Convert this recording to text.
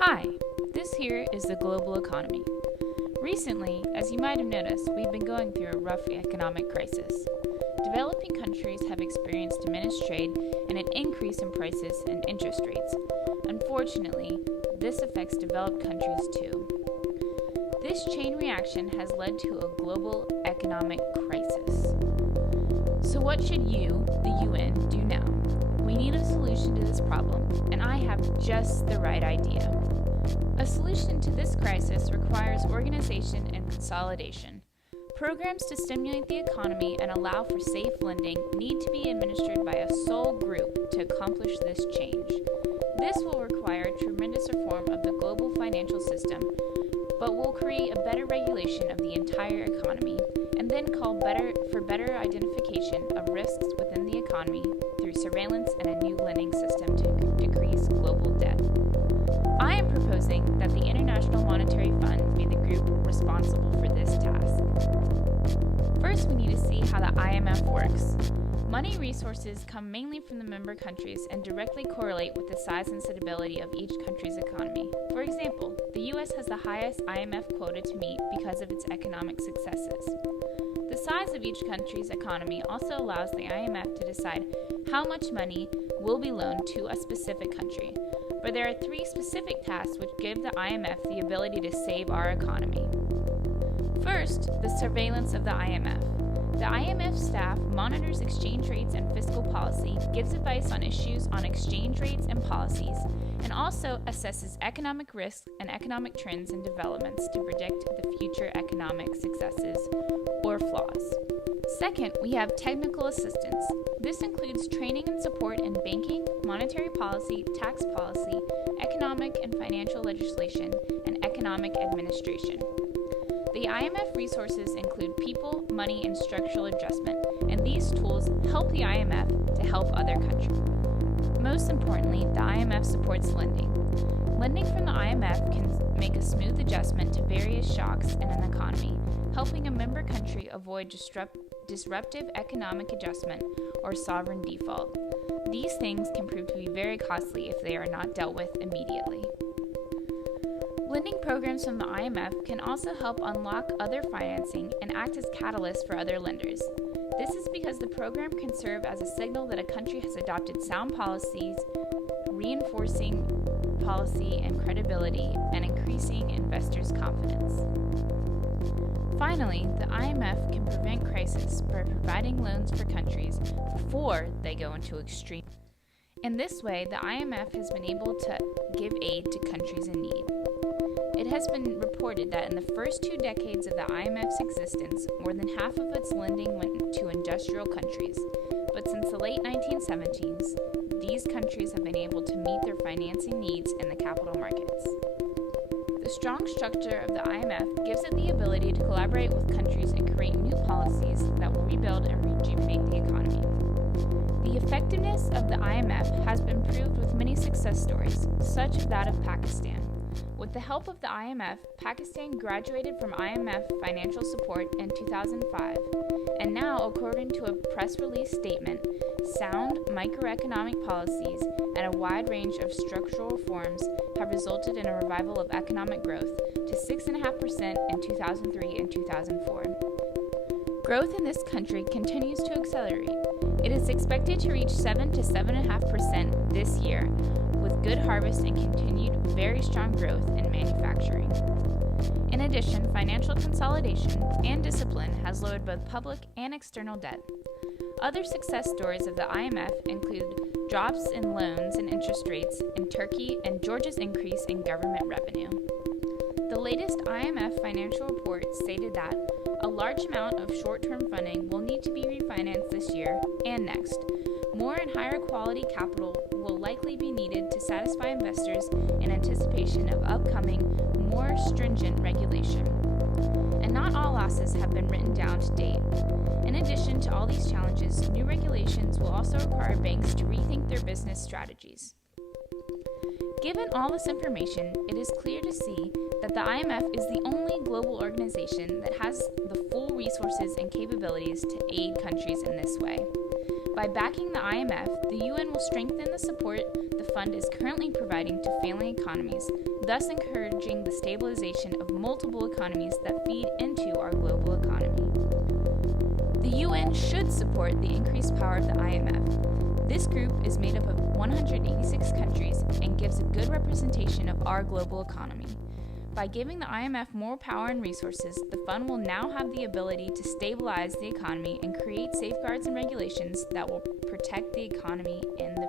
Hi, this here is the global economy. Recently, as you might have noticed, we've been going through a rough economic crisis. Developing countries have experienced diminished trade and an increase in prices and interest rates. Unfortunately, this affects developed countries too. This chain reaction has led to a global economic crisis. So what should you, the UN, do now? We need a solution to this problem, and I have just the right idea. A solution to this crisis requires organization and consolidation. Programs to stimulate the economy and allow for safe lending need to be administered by a sole group to accomplish this change. This will require tremendous reform of the global financial system, but will create a better regulation of the entire economy, and then call for better identification of risks within the economy through surveillance and a new lending system to decrease global debt. I am proposing that the International Monetary Fund be the group responsible for this task. First, we need to see how the IMF works. Money resources come mainly from the member countries and directly correlate with the size and stability of each country's economy. For example, the US has the highest IMF quota to meet because of its economic successes. The size of each country's economy also allows the IMF to decide how much money will be loaned to a specific country. But there are three specific tasks which give the IMF the ability to save our economy. First, the surveillance of the IMF. The IMF staff monitors exchange rates and fiscal policy, gives advice on issues on exchange rates and policies, and also assesses economic risks and economic trends and developments to predict the future economic successes or flaws. Second, we have technical assistance. This includes training and support in banking, monetary policy, tax policy, economic and financial legislation, and economic administration. The IMF resources include people, money, and structural adjustment, and these tools help the IMF to help other countries. Most importantly, the IMF supports lending. Lending from the IMF can make a smooth adjustment to various shocks in an economy, helping a member country avoid disruptive economic adjustment or sovereign default. These things can prove to be very costly if they are not dealt with immediately. Lending programs from the IMF can also help unlock other financing and act as catalysts for other lenders. This is because the program can serve as a signal that a country has adopted sound policies, reinforcing policy and credibility and increasing investors' confidence. Finally, the IMF can prevent crisis by providing loans for countries before they go into extreme. In this way, the IMF has been able to give aid to countries in need. It has been reported that in the first 2 decades of the IMF's existence, more than half of its lending went to industrial countries. But since the late 1970s, these countries have been able to meet their financing needs in the capital markets. The strong structure of the IMF gives it the ability to collaborate with countries and create new policies that will rebuild and rejuvenate the economy. The effectiveness of the IMF has been proved with many success stories, such as that of Pakistan. With the help of the IMF, Pakistan graduated from IMF financial support in 2005, and now, according to a press release statement, sound microeconomic policies and a wide range of structural reforms have resulted in a revival of economic growth to 6.5% in 2003 and 2004. Growth in this country continues to accelerate. It is expected to reach 7 to 7.5% this year, with good harvest and continued very strong growth in manufacturing. In addition, financial consolidation and discipline has lowered both public and external debt. Other success stories of the IMF include drops in loans and interest rates in Turkey and Georgia's increase in government revenue. The latest IMF financial report stated that a large amount of short-term funding will need to be refinanced this year and next. More and higher quality capital will likely be needed to satisfy investors in anticipation of upcoming, more stringent regulation. And not all losses have been written down to date. In addition to all these challenges, new regulations will also require banks to rethink their business strategies. Given all this information, it is clear to see that the IMF is the only global organization that has the full resources and capabilities to aid countries in this way. By backing the IMF, the UN will strengthen the support the fund is currently providing to failing economies, thus encouraging the stabilization of multiple economies that feed into our global economy. The UN should support the increased power of the IMF. This group is made up of 186 countries and gives a good representation of our global economy. By giving the IMF more power and resources, the fund will now have the ability to stabilize the economy and create safeguards and regulations that will protect the economy in the